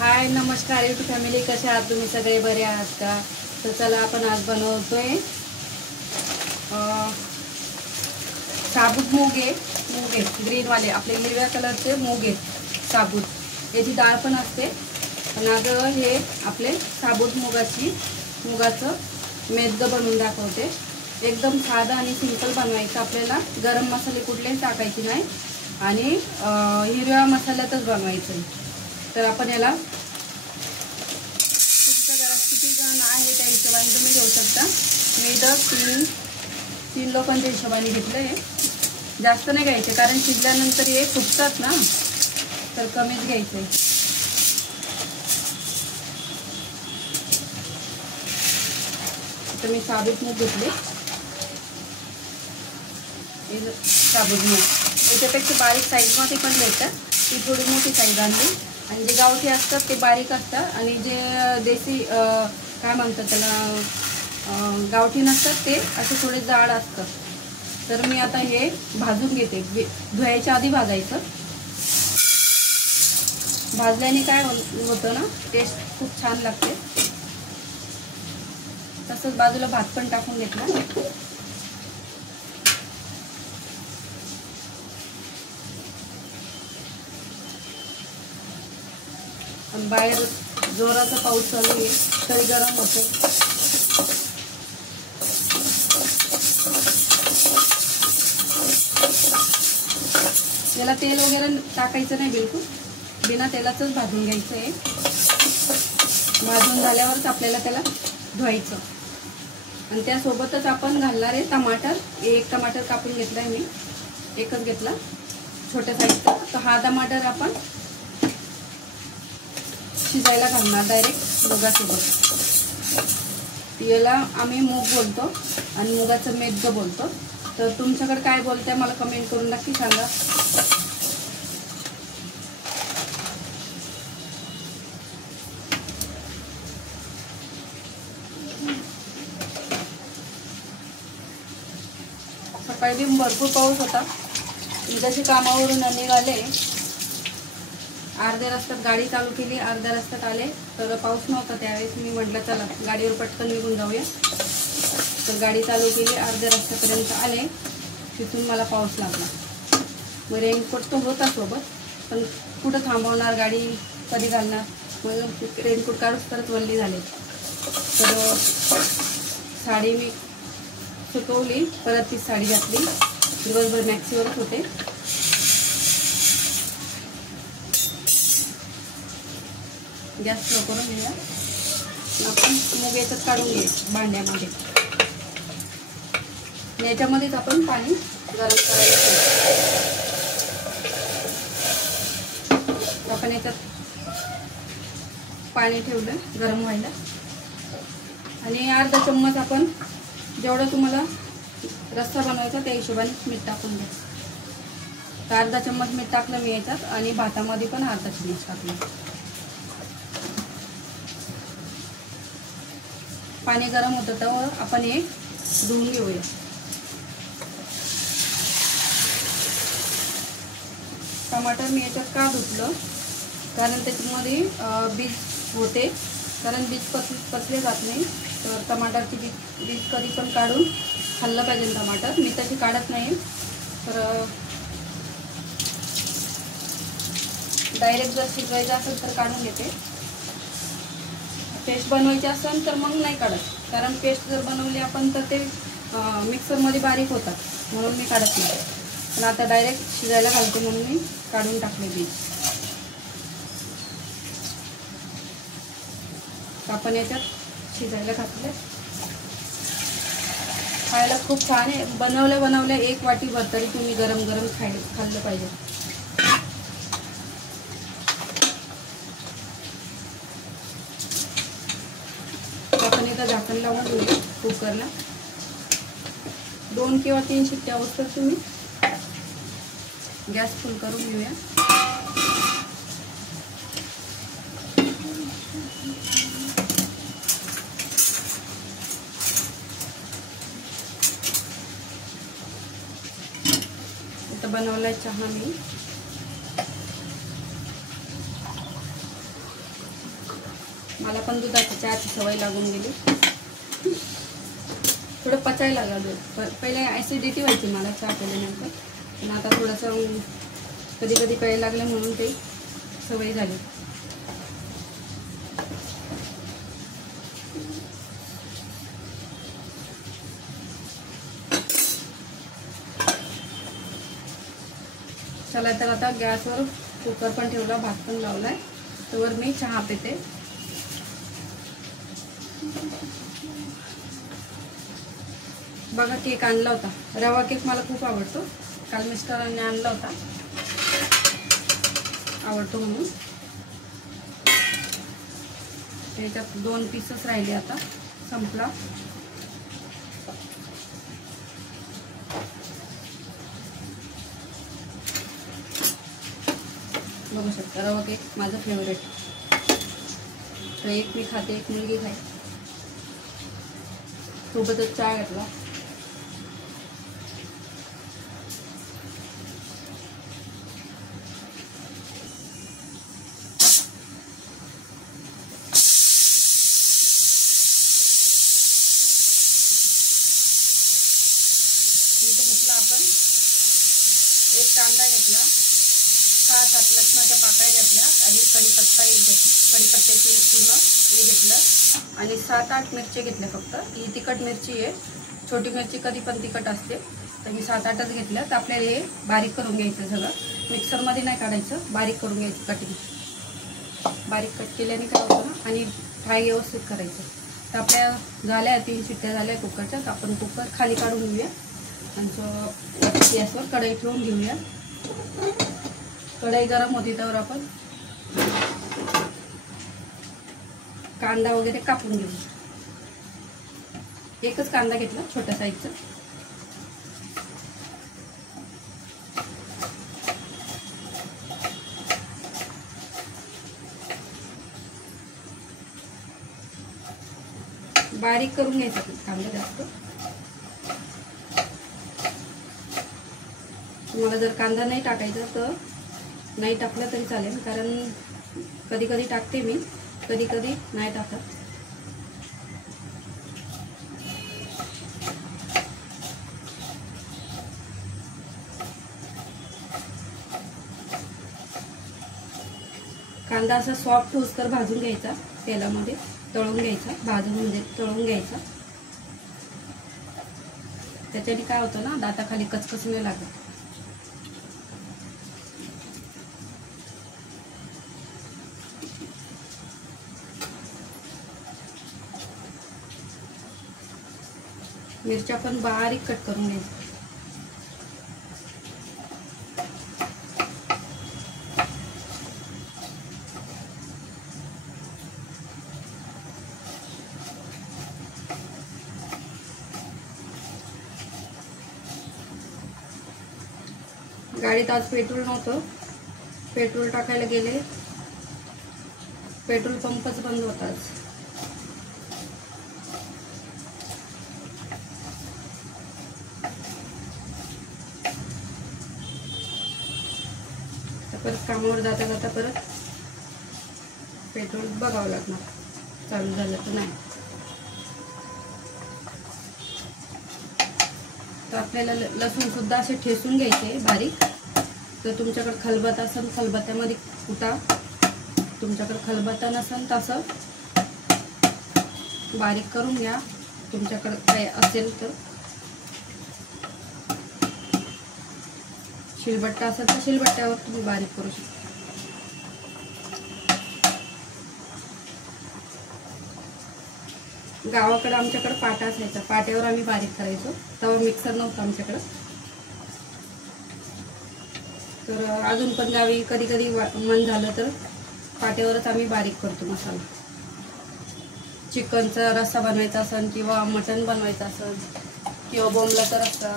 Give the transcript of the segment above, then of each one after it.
हाय नमस्कार YouTube family, कसे आहात तुम्ही? सगळे बरे आहात का? तर चला आपण आज बनवतोय साबूत मूग आहे ग्रीनवाले, आपले हिरव्या कलरचे मूग आहेत साबूत. याची डाळ पण असते, पण आज हे आपले साबूत मुगाचं मेदगं बनवून दाखवते. एकदम साधा आणि सिंपल बनवायचं. आपल्याला गरम मसाले कुठलेही टाकायचे नाही आणि हिरव्या मसाल्यातच बनवायचं. तर आपण याला तुमच्या घरात किती जण आहे त्या हिशोबाने तुम्ही घेऊ शकता. मी तर तीन लोकांच्या हिशोबाने घेतलं आहे. जास्त नाही घ्यायचे, कारण शिजल्यानंतर हे फुटतात ना, तर कमीच घ्यायचं आहे. तर मी साबूत मूग घेतले. साबूत मूग याच्यापेक्षा बारीक साईजमध्ये पण भेटतात, ती थोडी मोठी साईज आणली. आणि जे गावठी असतात ते बारीक असतात, आणि जे देसी काय म्हणतात त्याला गावठी नसतात ते असे थोडे जाड असतात. तर मी आता हे भाजून घेते. धुवायच्या आधी भाजायचं. भाजल्याने काय होतं ना, टेस्ट खूप छान लागते. तसंच बाजूला भात पण टाकून घेतला. आणि बाहेर जोराचा पाऊस चालू आहे, तरी गरम होतं. याला तेल वगैरे टाकायचं नाही, बिलकुल बिना तेलाचंच भाजून घ्यायचं आहे. भाजून झाल्यावरच आपल्याला त्याला धुवायचं. आणि त्यासोबतच आपण घालणार आहे टमाटर. एक टमाटर कापून घेतलाय मी, एकच घेतला छोट्या साईजचा. तर हा टमाटर आपण शिजायला घालणार डायरेक्ट मुगासोबत. याला आम्ही मूग बोलतो आणि मुगाचं मेदगं बोलतो. तर तुमच्याकडे काय बोलताय मला कमेंट करून नक्की सांगा. सकाळी भरपूर पाऊस होता. जसे कामावरून निघाले, अर्ध्या रस्त्यात गाडी चालू केली, अर्ध्या रस्त्यात आले, तर पाऊस नव्हता त्यावेळेस. मी म्हटलं चला गाडीवर पटकन निघून जाऊया. तर गाडी चालू केली, अर्ध्या रस्त्यापर्यंत आले, तिथून मला पाऊस लागला. मग रेनकोट तो होता सोबत, पण कुठं थांबवणार गाडी, कधी घालणार. मग रेनकोट काढूच परत वल्ली झाले. तर साडी मी सुकवली, परत ती साडी घातली. दिवसभर मॅक्सीवरच होते. गॅस स्लो करून घेऊया. आपण मूग याच्यात काढून घ्यायचं भांड्यामध्ये. याच्यामध्येच आपण पाणी गरम करायचं. आपण याच्यात पाणी ठेवलं गरम व्हायला. आणि अर्धा चम्मच आपण जेवढं तुम्हाला रस्सा बनवायचा त्या हिशोबाने मीठ टाकून द्या. तर अर्धा चम्मच मीठ टाकलं मी याच्यात, आणि भातामध्ये पण अर्धा चम्मच टाकलं. पाणी गरम होतं तेव्हा आपण हे धुवून घेऊया. टमाटर मी याच्यात का धुतलं, कारण त्याच्यामध्ये बीज होते. कारण बीज पचले जात नाही. तर टमाटरची बीज कधी पण काढून खाल्लं पाहिजे टमाटर. मी तशी काढत नाही, तर डायरेक्ट जर शिजवायचं असेल तर काढून घेते. पेस्ट बनवायची असेल तर मग नाही काढत, कारण पेस्ट जर बनवली आपण तर ते मिक्सरमध्ये बारीक होतात, म्हणून मी काढत नाही. पण आता डायरेक्ट शिजायला घालते म्हणून मी काढून टाकले बीज. आपण याच्यात शिजायला घातले. खायला खूप छान आहे. बनवल्या एक वाटी भर तरी तुम्ही गरम गरम खाल्लं पाहिजे. आपण एका झाकण लावून घेऊया कुकरला. 2 किंवा 3 शिट्ट्या होतात. तुम्ही गॅस फुल करून घेऊया. इथं बनवलाय चहा मी. मला पण दुधाची चहाची सवय लागून गेली. थोडं पचायला लागलं. पहिले ॲसिडिटी व्हायची मला चहा पिल्यानंतर, पण आता थोडंसं कधी कधी प्यायला लागलं म्हणून ते सवय झाली. चला तर आता गॅसवर कुकर पण ठेवला, भात पण लावलाय, त्यावर मी चहा पिते. बघा केक आणला होता, रवा केक मला खूप आवडतो. काल मिस्टरांनी आणला होता, आवडतो म्हणून. त्याच्यात 2 पीसच राहिले, आता संपला. बघू शकता रवा केक माझं फेवरेट. तर एक मी खाते, एक मुलगी खाय, सोबतच चहा घेतला. इथे घेतला आपण एक कांदा घेतला, 6-7 लसणाच्या पाकळ्या घेतल्या आणि कढीपत्ता एक घेतला, कढीपत्त्याची एक पूर्ण हे घेतलं आणि 7-8 मिरची घेतल्या फक्त. ही तिखट मिरची आहे, छोटी मिरची कधी पण तिखट असते, तर मी 7-8च घेतलं. तर आपल्याला हे बारीक करून घ्यायचं, सगळं मिक्सरमध्ये नाही काढायचं, बारीक करून घ्यायचं. कटिंग बारीक कट केल्याने काय होतं ना, आणि फ्राय व्यवस्थित करायचं. तर आपल्या झाल्या 3 शिट्ट्या झाल्या कुकरच्या, तर आपण कुकर खाली काढून घेऊया आणि गॅसवर कढई ठेवून घेऊया. कढई गरम होती त्यावर आपण कांदा वगैरे कापून घेऊ. एकच कांदा घेतला छोट्या साईजचा. बारीक करून घ्यायचा कांदा जास्त. तुम्हाला जर कांदा नाही टाकायचा तर नाही टाकला तरी चालेल, कारण कधी कधी टाकते मी, कधी कधी नाही टाकत. कांदा असा सॉफ्ट होईस्तोवर भाजून घ्यायचा, तेलामध्ये तळून घ्यायचा, भाजून म्हणजे तळून घ्यायचा. त्याच्याने काय होतं ना, दाताखाली कचकच नाही लागत. मिरच्या पण बारीक कट करून घ्यायच्या. गाडीत आज पेट्रोल नव्हतं, पेट्रोल टाकायला गेले, पेट्रोल पंपच बंद होता आज. परत कामावर जाता जाता परत पेट्रोल बघावं लागणार, चालू झालं तर नाही. तर आपल्याला लसूण सुद्धा असे ठेचून घ्यायचे बारीक. तर तुमच्याकडे खलबत्ता असेल खलबत्त्यामध्ये कुटा, तुमच्याकडे खलबत्ता नसेल तसं बारीक करून घ्या, तुमच्याकडे काय असेल तर. शिलबट्टा असेल तर शिलबट्ट्यावर तुम्ही बारीक करू शकता. गावाकडे आमच्याकडे पाटा असायचा, पाट्यावर आम्ही बारीक करायचो, तेव्हा मिक्सर नव्हता आमच्याकडं. तर अजून पण गावी कधी कधी मन झालं तर पाट्यावरच आम्ही बारीक करतो मसाला. चिकनचा रस्सा बनवायचा असेल किंवा मटण बनवायचं असेल किंवा बोंबलाचा रस्सा,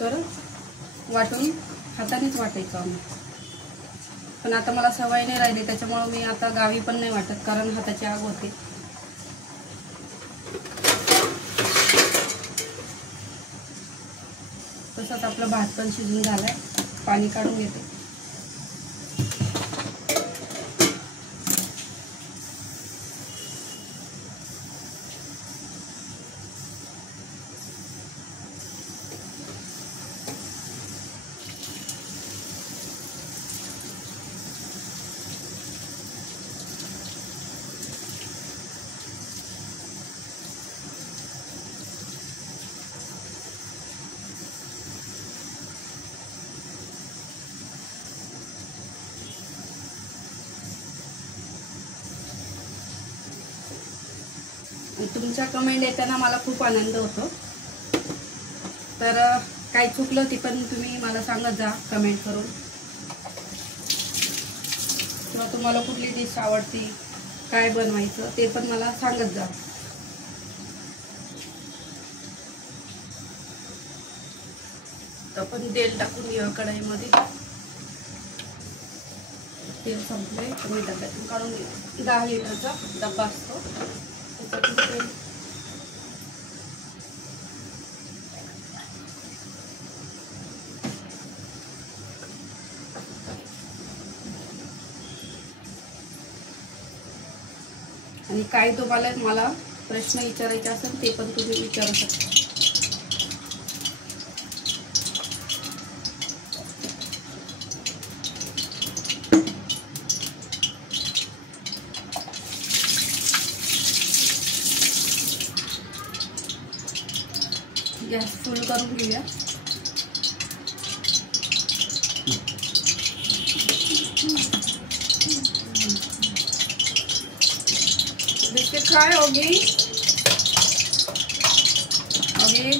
तर वाटून हातानेच वाटायचं आम्ही. पण आता मला सवय नाही राहिली, त्याच्यामुळे मी आता गावी पण नाही वाटत, कारण हाताची आग होते. तसंच आपला भात पण शिजून झालाय, पाणी काढून घेते. तुमच्या कमेंट येताना मला खूप आनंद होतो. तर काही चुकलं ती पण तुम्ही मला सांगत जा कमेंट करून, किंवा तुम्हाला कुठली डिश आवडती, काय बनवायचं ते पण मला सांगत जा. आपण तेल टाकून घेऊ कढईमध्ये. तेल संपले मी डब्यातून काढून घेऊ. 10 लिटरचा डब्बा असतो त्याच्यातून तेल. आणि काय तुम्हाला मला प्रश्न विचारायचे असेल ते पण तुम्ही विचारू शकता. गॅस फुल करून घेऊया. बिस्किट खाए होगी होगी.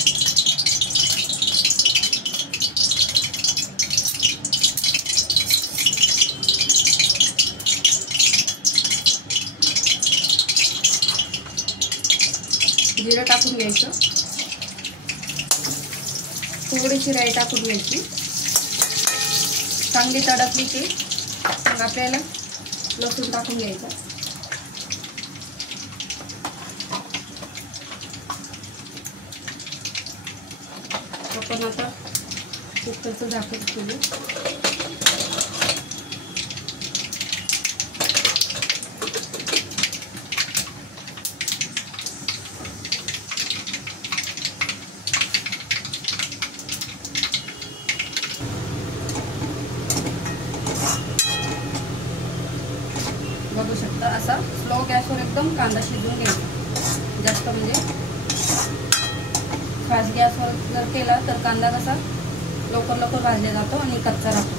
जिरं टाकून घ्यायचं. थोडीशी राई टाकून घ्यायची. चांगली तडकली की मग आपल्याला लसूण टाकून घ्यायचं. आपण आता कुकरचं झाकण ठेवू. बघू शकता असा स्लो गॅसवर एकदम कांदा शिजवून घ्यायचा. जास्त म्हणजे फास्ट गॅसवर जर केला तर कांदा कसा लवकर लवकर भाजला जातो आणि कच्चा राहतो.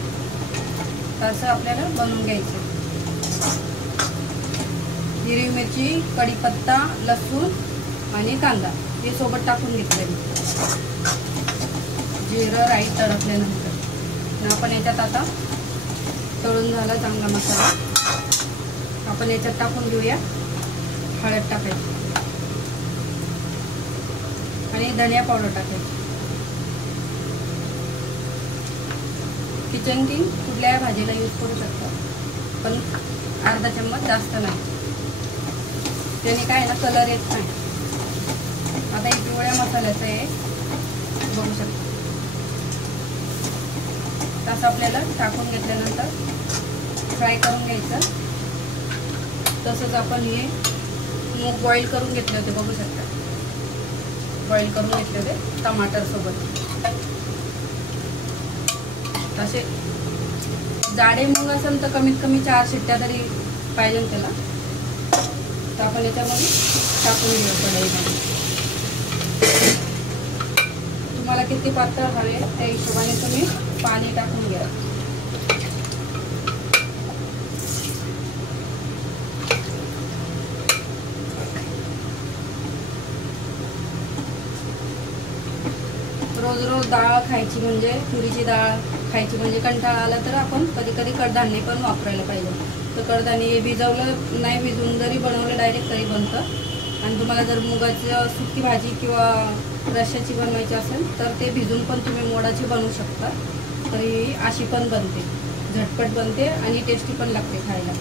तसं आपल्याला बनवून घ्यायचं. हिरवी मिरची, कढीपत्ता, लसूण आणि कांदा हे सोबत टाकून घेतले. जिरं राई तडकल्यानंतर आपण याच्यात आता तळून झाला चांगला मसाला आपण याच्यात टाकून घेऊया. हळद टाकायची आणि धनिया पावडर टाकायची. किचन किंग कुठल्याही भाजीला यूज करू शकता, पण अर्धा चम्मच जास्त नाही. त्याने काय ना कलर येत नाही. आता हे पिवळ्या मसाल्याचं आहे बघू शकता. तसं आपल्याला टाकून घेतल्यानंतर फ्राय करून घ्यायचं. तसंच आपण हे मूग बॉईल करून घेतले होते बघू शकता. बॉईल करून घेतले होते टमाटर सोबत. तसे जाडे मूग असेल तर कमीत कमी 4 शिट्ट्या तरी पाहिजे त्याला. तर आपण याच्यामध्ये टाकून घेऊ कढईमध्ये. तुम्हाला किती पातळ हवे त्या हिशोबाने तुम्ही पाणी टाकून घ्या. रोज रोज डाळ खायची म्हणजे तुरीची डाळ खायची म्हणजे कंटाळा आला तर आपण कधी कधी कडधान्य पण वापरायला पाहिजे. तर कडधान्य हे भिजवलं नाही, भिजवून जरी बनवलं डायरेक्ट तरी बनतं. आणि तुम्हाला जर मुगाची सुकी भाजी किंवा रश्श्याची बनवायची असेल तर ते भिजून पण तुम्ही मोडाची बनवू शकता. तरी अशी पण बनते, झटपट बनते आणि टेस्टी पण लागते खायला.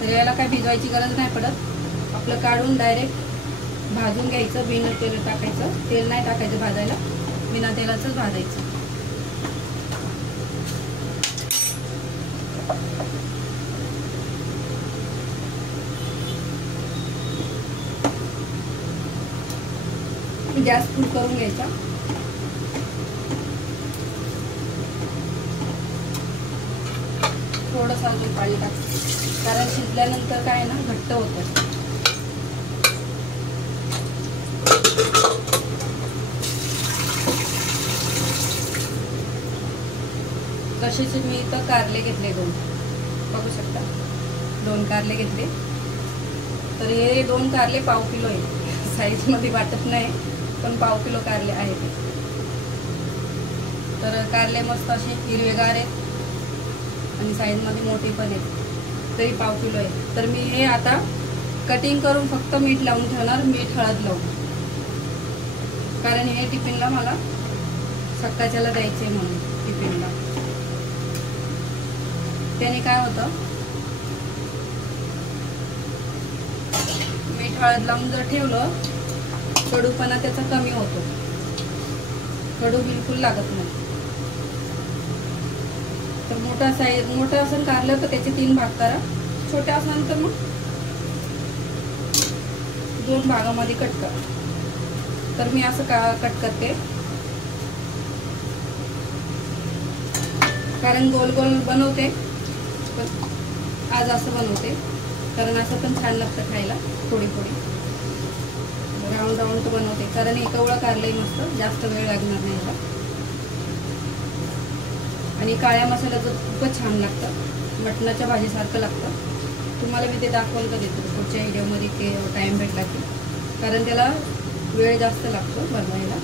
तर याला काय भिजवायची गरज नाही पडत. आपलं काढून डायरेक्ट भाजून घ्यायचं. बिना तेल टाकायचं, तेल नाही टाकायचं भाजायला, बिना तेलाचंच भाजायचं. गॅस फुल करून घ्यायचा. थोडंसं अजून पाणी टाकायचं, कारण शिजल्यानंतर काय ना घट्ट होतं. तसेच मी इथं कारले घेतले 2 बघू शकता. 2 कारले घेतले. तर हे 2 कारले 1/2 किलो आहे. साईजमध्ये वाटत नाही, पण पाव किलो कारले आहे ते. तर कारले मस्त असे हिरवेगार आहेत आणि साईजमध्ये मोठे पण आहेत, तरी पाव किलो आहे. तर मी हे आता कटिंग करून फक्त मीठ लावून ठेवणार, मीठ हळद लावून, कारण हे टिफिनला मला सकाळच्याला द्यायचे म्हणून. टिफिनला त्याने काय होतं, मीठ हळद लावून जर ठेवलं कडूपणा त्याचा कमी होतो, कडू बिलकुल लागत नाही. तर मोठं असं कारलं तर त्याचे 3 भाग करा, छोट्या असेल तर मग 2 भागामध्ये कट करा. तर मी असं कट करते, कारण गोल गोल बनवते, पण आज असं बनवते कारण असं पण छान लागतं खायला. थोडी राऊंड राऊंड बनवते, कारण एवढं कारलंही मस्त, जास्त वेळ लागणार नाही याला. आणि काळ्या मसाल्याचं खूपच छान लागतं, मटणाच्या भाजीसारखं लागतं. तुम्हाला मी ते दाखवलं का देतो पुढच्या व्हिडिओमध्ये, की टाईम भेटला की, कारण त्याला वेळ जास्त लागतो बनवायला.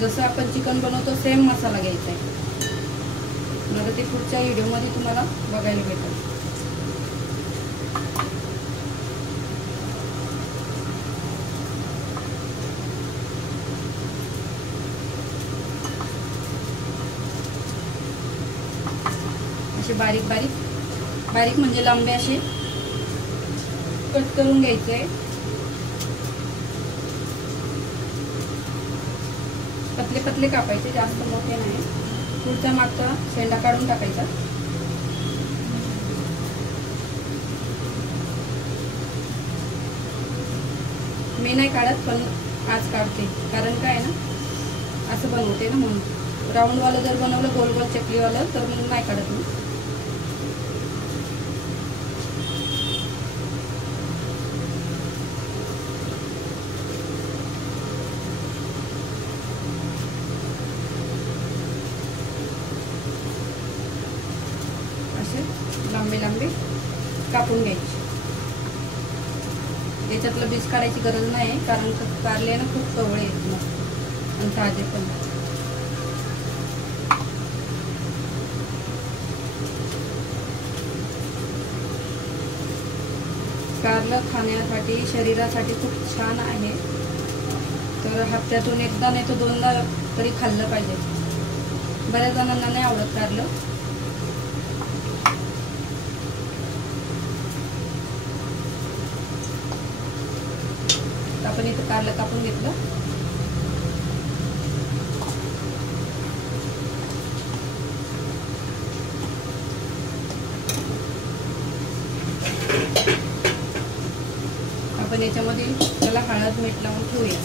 जसं आपण चिकन बनवतो सेम मसाला घ्यायचा आहे. मला ते पुढच्या व्हिडिओमध्ये तुम्हाला बघायला भेटेल. असे बारीक बारीक म्हणजे लांबे असे कट करून घ्यायचे. पतले कापायचे, जास्त मोठे नाही. पुढचा मागचा शेंडा काढून टाकायचा. मी नाही काढत, पण आज काढते, कारण काय ना असं बनवते ना म्हणून. राऊंडवालं जर बनवलं, गोल गोल चकलीवालं, तर मग नाही काढत मी. लांबे कापून घ्यायचे. याच्यातलं बीज काढायची गरज नाही, कारण कारले ना खूप कवळे आहेत मस्त आणि ताजे पण. कारलं खाण्यासाठी, शरीरासाठी खूप छान आहे. तर हप्त्यातून एकदा नाही तर 2दा तरी खाल्लं पाहिजे. बऱ्याच जणांना नाही आवडत कारलं. आपण इथं कारलं कापून घेतलं. आपण याच्यामध्ये त्याला हळद मीठ लावून ठेवूया.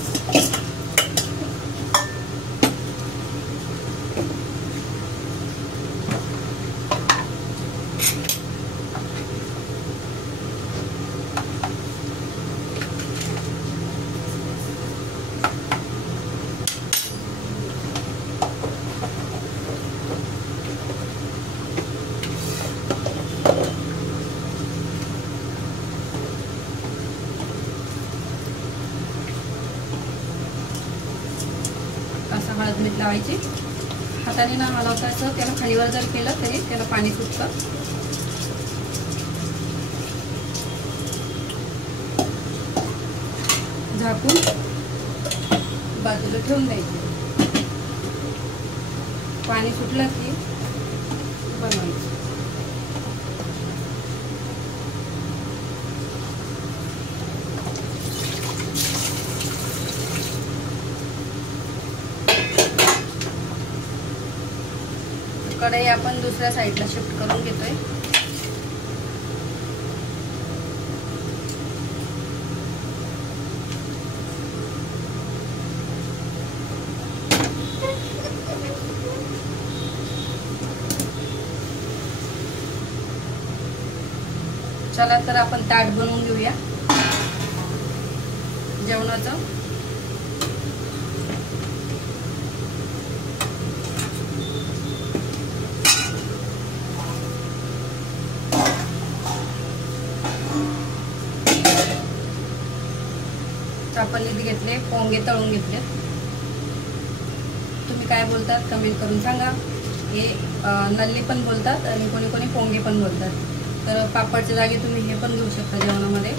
असं हळद मीठ लावायची. हाताने ना हलवतायचं, त्याला खालीवर जर केलं तरी त्याला पाणी सुटतं. झाकून बाजूला ठेवून द्यायचं. पाणी सुटलं की बनवायचं. कढई आपण दुसऱ्या साईडला शिफ्ट करून घेतोय. चला तर आपण ताट बनवून घेऊया जेवणाचं. आपणच घेतले, पोंगे तळून घेतले. तुम्ही काय बोलतात कमेंट करून सांगा. हे नल्ली पण बोलतात आणि कोणी कोणी पोंगे पण बोलतात. तर पापडच्या जागी तुम्ही हे पण घेऊ शकता जेवणामध्ये.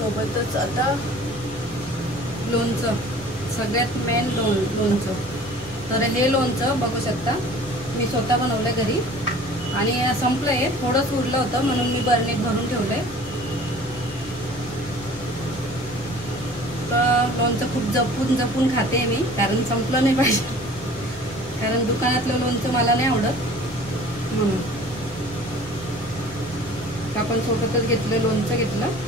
सोबतच आता लोणचं, सगळ्यात मेन लोणचं. तर हे लोणचं बघू शकता मी स्वतः बनवलं घरी आणि संपलं आहे. थोडंच उरलं होतं म्हणून मी बरणीत भरून ठेवलंय. तर लोणचं खूप जपून जपून खाते मी, कारण संपलं नाही पाहिजे. कारण दुकानातलं लोणचं मला नाही आवडत म्हणून. आपण सोबतच घेतलं, लोणचं घेतलं.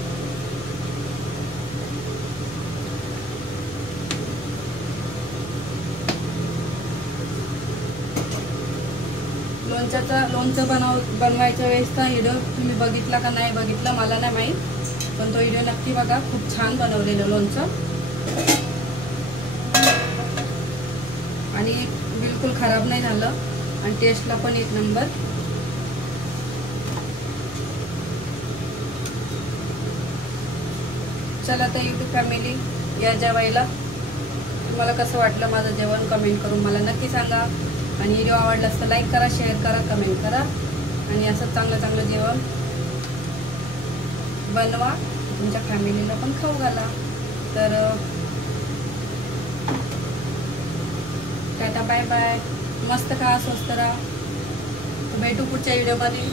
लोणचं बनवायच्या वेळेसचा व्हिडिओ तुम्ही बघितला का नाही बघितला मला नाही माहीत, पण तो व्हिडिओ नक्की बघा. खूप छान बनवलेलं लोणचं आणि बिलकुल खराब नाही झालं आणि टेस्टला पण एक नंबर. चला तर यूट्यूब फॅमिली या जेवायला. तुम्हाला कसं वाटलं माझं जेवण कमेंट करून मला नक्की सांगा. आणि व्हिडिओ आवडला तर लाईक करा, शेअर करा, कमेंट करा आणि असं चांगलं चांगलं जेवण बनवा, तुमच्या फॅमिलीला पण खाऊ घाला. तर टाटा बाय बाय. मस्त खा, स्वस्त राहा. भेटू पुढच्या व्हिडिओमध्ये.